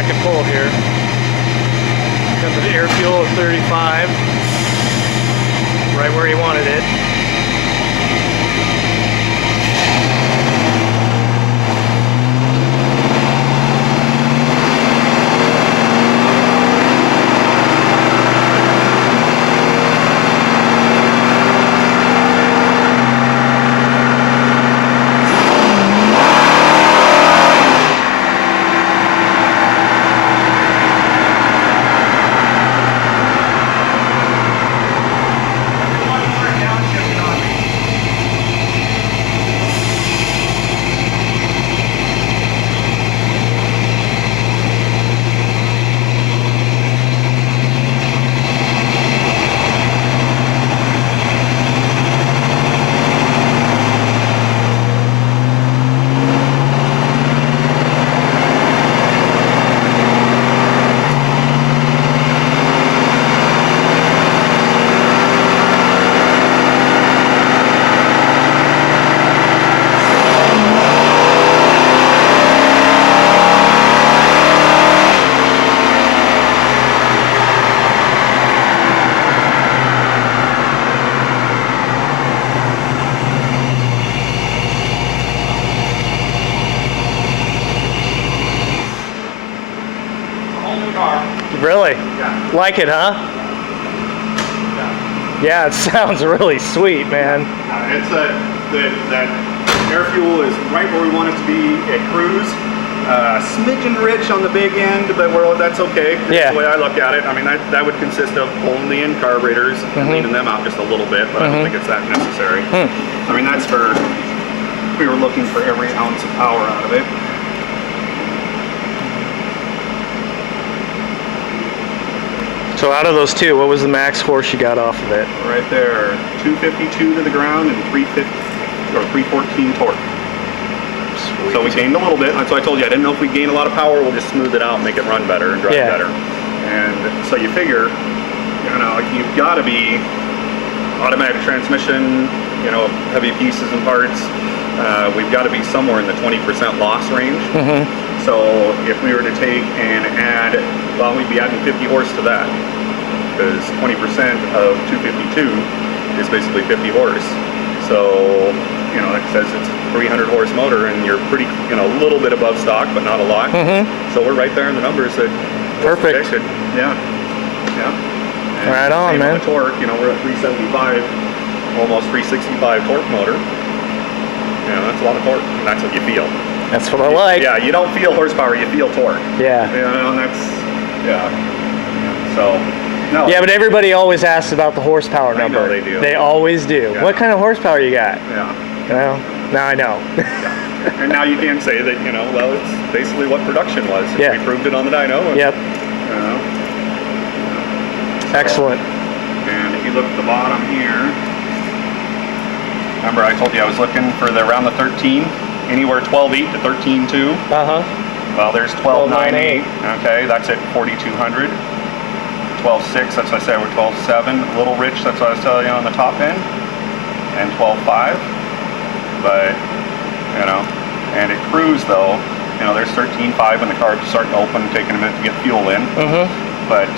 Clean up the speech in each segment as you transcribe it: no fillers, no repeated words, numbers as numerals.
second pull here. Got the air fuel at 35, right where he wanted it. Really? Yeah. Like it, huh? Yeah, it sounds really sweet, man. It's that air fuel is right where we want it to be at cruise. Smidgen rich on the big end, but that's okay. That's Yeah. the way I look at it. I mean, that would consist of pulling the end carburetors and leaning them out just a little bit, but I don't think it's that necessary. I mean, that's for, we were looking for every ounce of power out of it. So out of those two, what was the max force you got off of it? Right there, 252 to the ground and 314 torque. Sweet. So we gained a little bit. That's why I told you I didn't know if we gain a lot of power. We'll just smooth it out and make it run better and drive better. And so you figure, you know, you've got to be automatic transmission, you know, heavy pieces and parts. We've got to be somewhere in the 20% loss range. So if we were to take and add, well, we'd be adding 50 horse to that, because 20% of 252 is basically 50 horse. So, you know, that says it's a 300 horse motor, and you're pretty, you know, a little bit above stock, but not a lot. So we're right there in the numbers that perfect. predicted. Yeah, yeah. And right on, same man. with the torque, you know, we're at 375, almost 365 torque motor. You know, that's a lot of torque, and that's what you feel. That's what I like. Yeah, you don't feel horsepower, you feel torque. Yeah. You know, and that's, yeah. So, no. Yeah, but everybody always asks about the horsepower I number. know they do. They always do. Yeah. What kind of horsepower you got? Yeah. Well, now I know. And now you can say that, you know, well, it's basically what production was. Yeah. We proved it on the dyno. And, Yep. You know, Excellent. and if you look at the bottom here, remember I told you I was looking for around the 13, anywhere 12.8 to 13.2. Well, there's 12.98. Okay, that's at 4,200. 12.6, that's what I said, we're 12.7. A little rich, that's what I was telling you on the top end. And 12.5. But, you know, and at cruise though, you know, there's 13.5 when the car's starting to open, taking a minute to get fuel in. But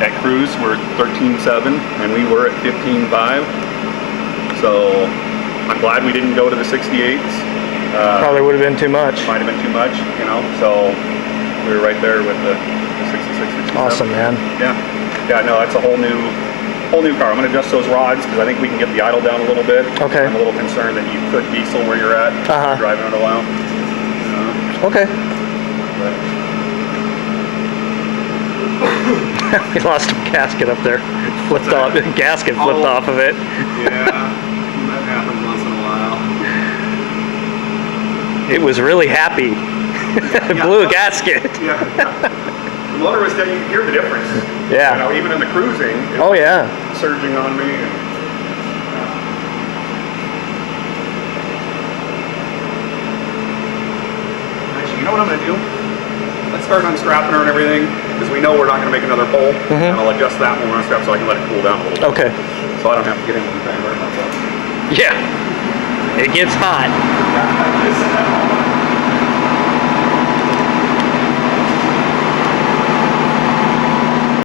at cruise, we're 13.7, and we were at 15.5. So I'm glad we didn't go to the 68s. Probably would have been too much. Might have been too much, you know, so we were right there with the 66, 67. Awesome, man. Yeah, yeah, no, that's a whole new car. I'm going to adjust those rods because I think we can get the idle down a little bit. Okay. I'm a little concerned that you could diesel where you're at, driving it a while. Okay. But We lost a gasket up there. Flipped off. The gasket flipped off of it. yeah, that happens once in a while. It was really happy. It blew a gasket. Yeah. The motor was dead. You could hear the difference. Yeah. You know, even in the cruising. It Oh was yeah. surging on me. And, actually, you know what I'm going to do? Let's start unstrapping her and everything, because we know we're not going to make another pull. And I'll adjust that when we're unstrapped so I can let it cool down a little bit. Okay. So I don't have to get into anything. Yeah. It gets hot.